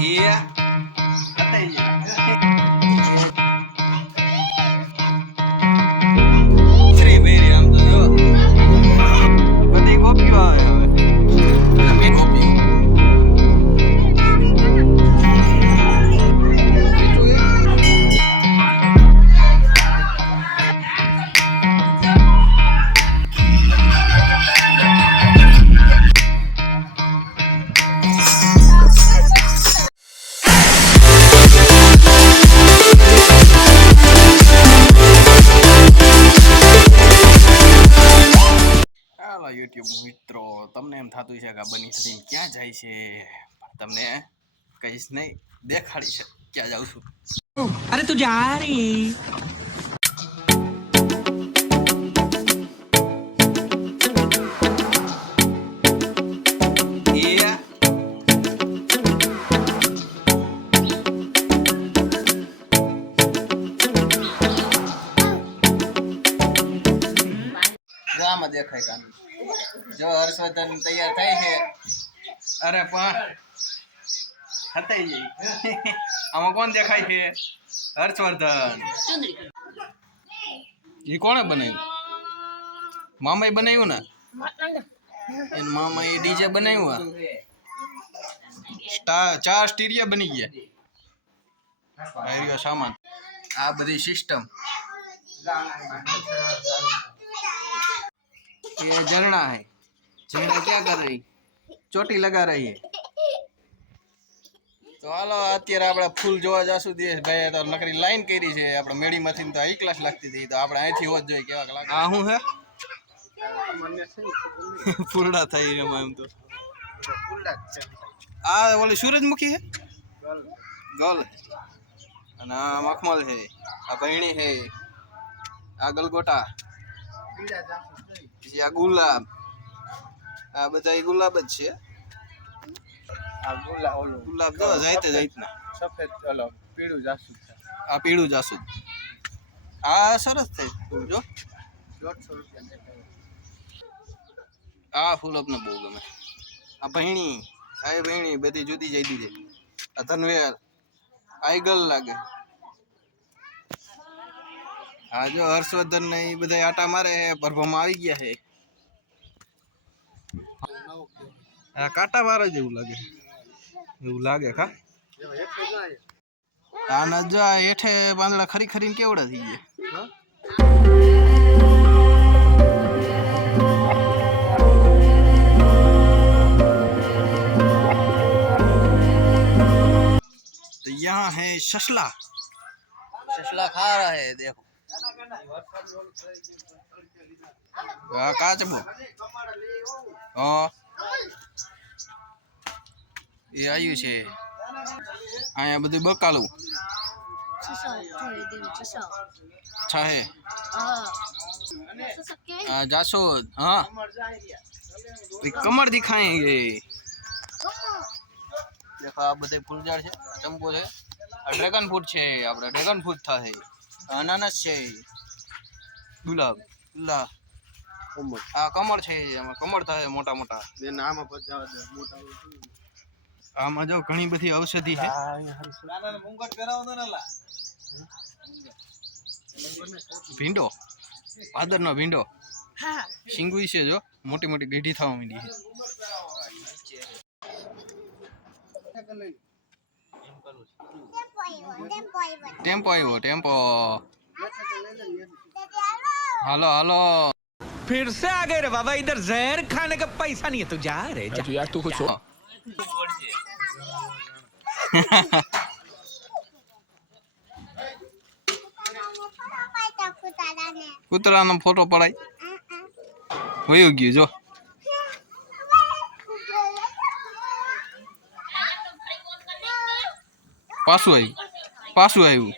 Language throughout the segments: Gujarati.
Iya. Katanya. Sri beri am to jo. Bati kopi wae. Tapi kopi. Hello YouTube મિત્રો, તમને એમ થતું છે કે બની થઈને ક્યાં જાય છે, તમને કહીશ નહીં, દેખાડી છે ક્યાં જાઉં છું. अरे तू जा रही Iya. જો આમાં દેખાય કાન જો હર્ષવર્ધન તૈયાર થાય છે. અરે પણ હતાઈ જઈ. આમાં કોણ દેખાય છે? હર્ષવર્ધન. એ કોણે બનાવ્યું? મામાએ બનાવ્યું ને? એન મામા એ ડીજે બનાવ્યું. ચાર સ્ટીરિયા બની ગયા. આ રહ્યો સામાન, આ બધી સિસ્ટમ. ये झरना है. झरना क्या कर रही? ચોટી લગા રહી है. તો હાલો અત્યારે આપણે ફૂલ જોવા જાશું. દેશભાઈ તો નકરી લાઈન કરી છે. આપણે મેડીમાંથી તો હાઈ ક્લાસ લાગતી હતી, તો આપણે અહીંથી હોત જોઈએ કેવા લાગે. આ શું છે? ફૂલડા થઈ એમાં એમ તો. આ ઓલી સૂરજમુખી છે, ગલ. અને આ મખમલ છે, આ ભૈણી છે, આ ગલગોટા, આ ગુલાબ. આ બધા ગુલાબ જ છે. ગુલાબ તો જાઈતે જાઈતના સફેદ ઓલો પીળું જાસૂદ છે. આ પીળું જાસૂદ. આ સરસ થઈ ફૂલ જો. 150 રૂપિયા દેખાય. આ ફૂલ આપને બહુ ગમે. આ ભૈણી, આ ભૈણી બધી જુદી જઈ દીધી. આ ધનવેર, આ ગલ લાગે. હા જો હર્ષવર્ધન ને એ બધા આટા મારે પરભમાં આવી ગયા છે. આ કાંટા વાળા જેવું લાગે, એવું લાગે ખા. આ નજા હેઠે પાંદડા ખરી ખરીને કેવડા થઈ ગયા. तो यहाँ है ससला. ससला खा रहा है देखो. કાચબો. હા એ આવ્યું છે. અહીંયા બધું બકાલું છે. જાસૂદ. હા કમર દિખાएंगे. દેખો આ બધે ફૂલઝાડ છે, ચંપો છે, આ ડ્રેગન ફ્રૂટ છે. આપણે ડ્રેગન ફ્રૂટ થાય, અનાનસ છે, ગુલાબ, ગુલાબ. આ કમળ છે, એમાં કમળ થાય મોટા મોટા. આમાં જો ઘણી બધી ઔષધિ છે. ભીંડો, ભાદરનો ભીંડો, શીંગુઈ છે જો, મોટી મોટી ગઢી થવા માંડી છે. ટેમ્પો આવ્યો, ટેમ્પો. હાલો હાલો. फिर से आ गए रे बाबा, इधर जहर खाने का पैसा नहीं है, तू जा रे जा यार, तू कुछ કૂતરાનો ફોટો પડાય વયું ગયું જો. પાછું આવ્યું, પાછું આવ્યું.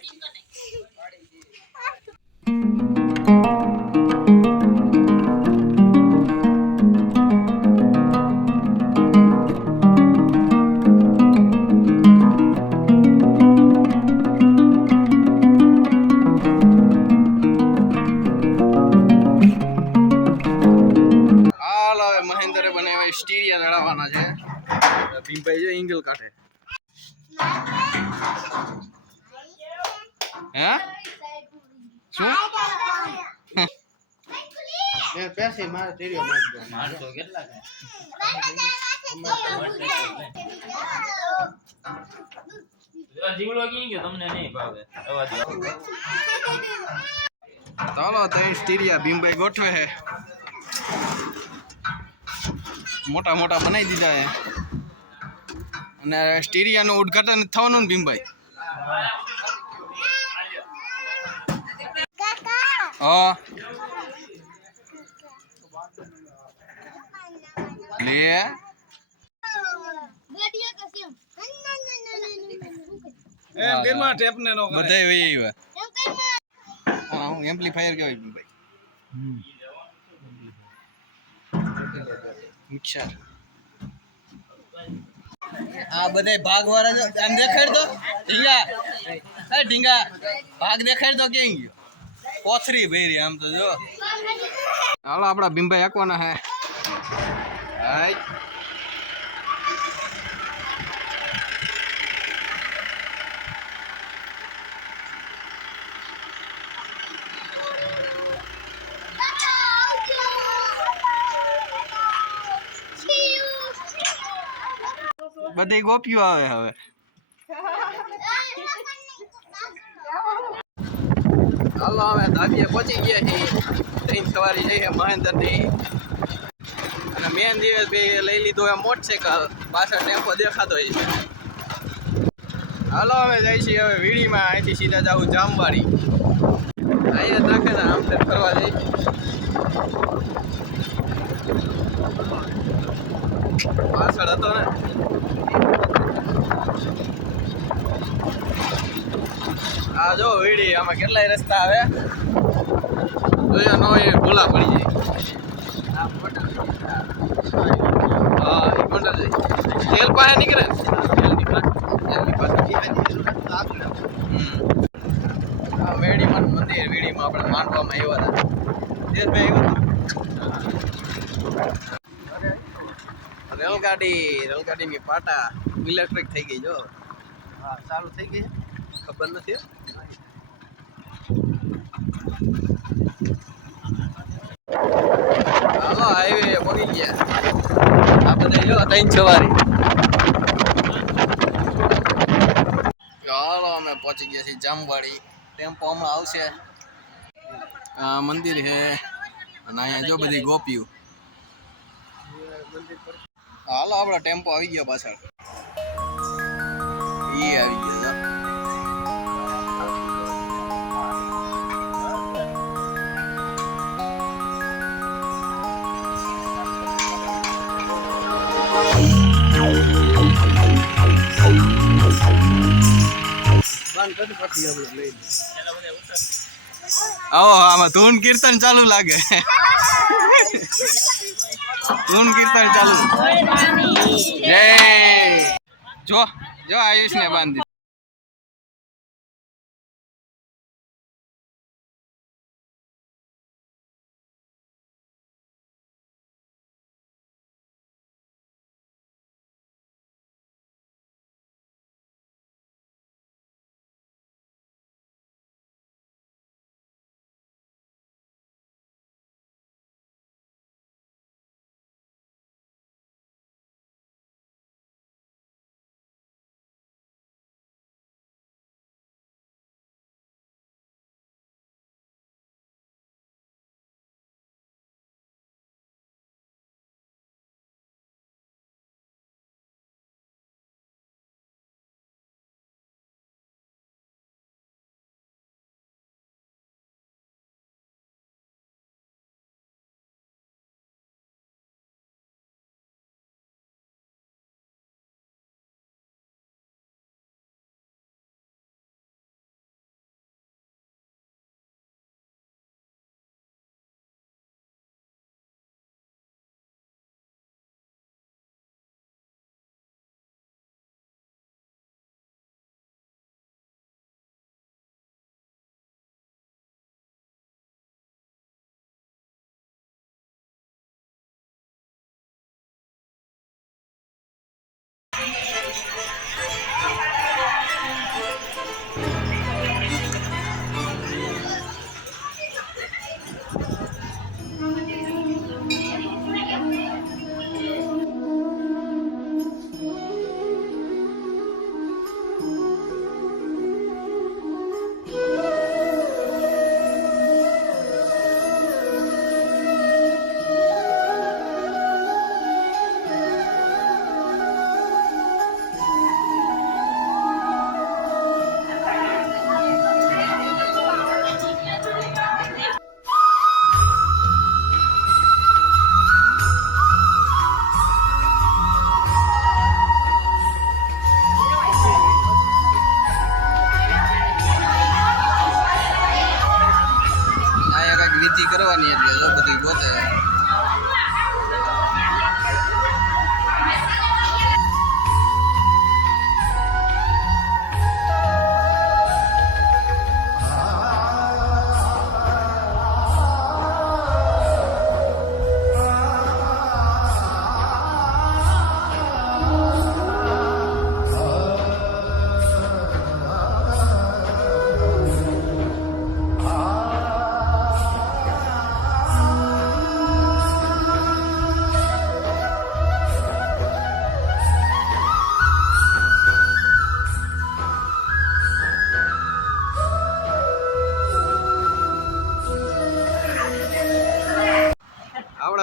મહેન્દ્રે બનાવ્યા સ્ટીરિયા લડાવવાના છે. ભીમભાઈ જો એંગલ કાઢે. હે શું પેસી મારે ટીરિયો મારી દો. મારતો કેટલા છે? જીવડો ક્યાં ગયો? તમને નહીં ભાવે. રવા દો. ચાલો ત્રણ સ્ટીરિયા ભીમભાઈ ગોઠવે છે મોટા મોટા બનાવી દીધા છે અને સ્ટીરિયાનું ઉદ્ઘાટન થવાનું ને ભીમભાઈ હા લે બધાય વહી આવ્યા હું એમ્પ્લીફાયર કહેવાય ભીમભાઈ મિક્સર આ બધાય ભાગ વાળા આમ દેખાડ દો ઢીંગા એ ઢીંગા ભાગ દેખાડ દો ક્યાં ગયો કોથરી ભેરી આમ તો જો હાલો આપડા ભીમભાઈ આકવાના હે હાય બધી ગોપીઓ આવે હવે હાલો અમે ધાબીએ પહોંચી ગયા છીએ ટ્રેન સવારી જઈએ મહેન્દ્ર ની અને મેન દિવસ ભાઈ લઈ લીધો એ મોટરસાયકલ પાછળ ટેમ્પો દેખાતો હોય છે હાલો અમે જઈએ છીએ હવે વીડીમાં અહીંથી સીધા જવું જામવાડી અહીંયા નાખે ને આમ ફરવા જઈ પાછળ હતો ને આ જો વીડી આમાં કેટલાય રસ્તા આવે જોયા નો એ ભૂલા પડી જાય હા એ ગોંડલ જાય તેલ પાસે નીકળે આ વેડીમાં મંદિર વેડીમાં આપણે માંડવામાં આવ્યા હતા તેલભાઈ આવ્યો રેલગાડીની પાટા ઇલેક્ટ્રિક થઈ ગઈ જો હા ચાલુ થઈ ગઈ ખબર નથી હાલો હાઈવે પહોંચી ગયા આ બધા જો ત્રણ સવારી હાલો અમે પહોંચી ગયા છીએ જામવાડી ટેમ્પો હમણાં આવશે આ મંદિર છે અને અહીંયા જો બધી ગોપીઓ હાલો આપડો ટેમ્પો આવી ગયો પાછળ ઈ આવી ગયો આવો આમાં ધૂન કીર્તન ચાલુ લાગે ધૂન કીર્તન ચાલુ જય જો આયુષ ને બાંધી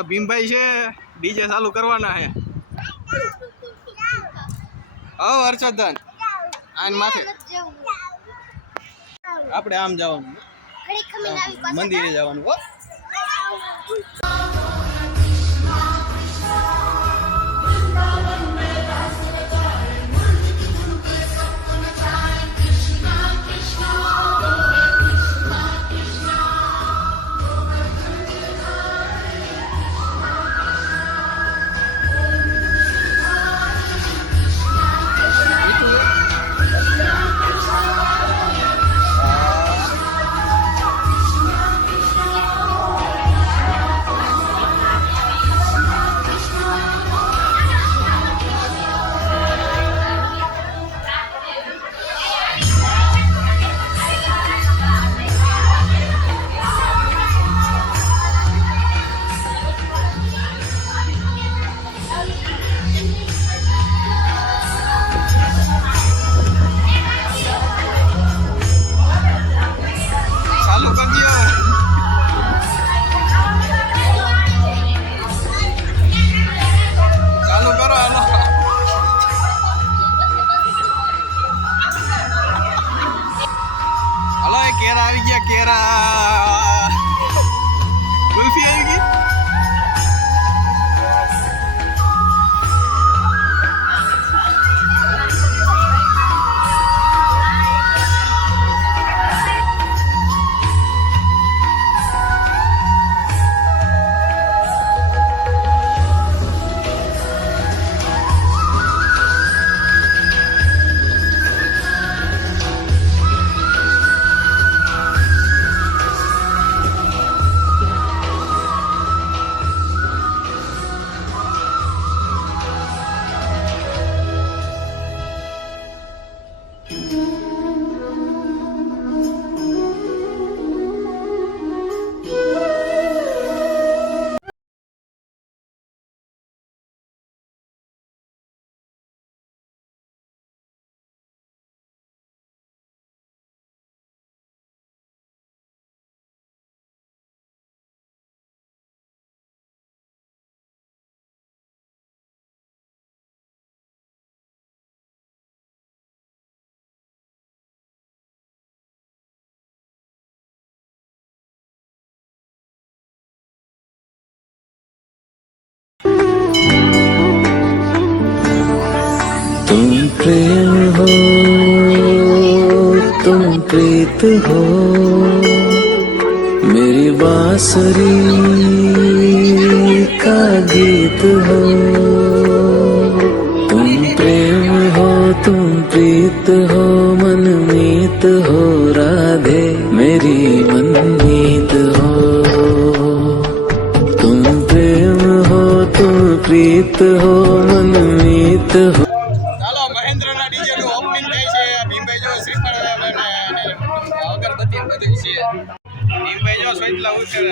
આપણા ભીમભાઈ છે ડીજે ચાલુ કરવાના છે. હો હર્ષવર્ધન આન માથે આપણે આમ જવાનું મંદિરે જવાનું હો. ચાલુ કરી દો. ચાલુ કરો આનો. હલો એ કેરા આવી ગયા કેરા. કુલ્ફી આવી ગઈ. तुम प्रेम हो तुम प्रीत हो मेरी बांसुरी का गीत हो तुम प्रेम हो तुम प्रीत हो मनमीत हो राधे मेरी मनमीत हो तुम प्रेम हो तुम प्रीत हो मनमीत हो. ચાલો મહેન્દ્રના ડીજે નું ઓપનિંગ થાય છે. ભીમભાઈ જો શ્રીફળ અને અગરબત્તી બધું છે. ભીમભાઈ જો સોઈટલા ઉતરે.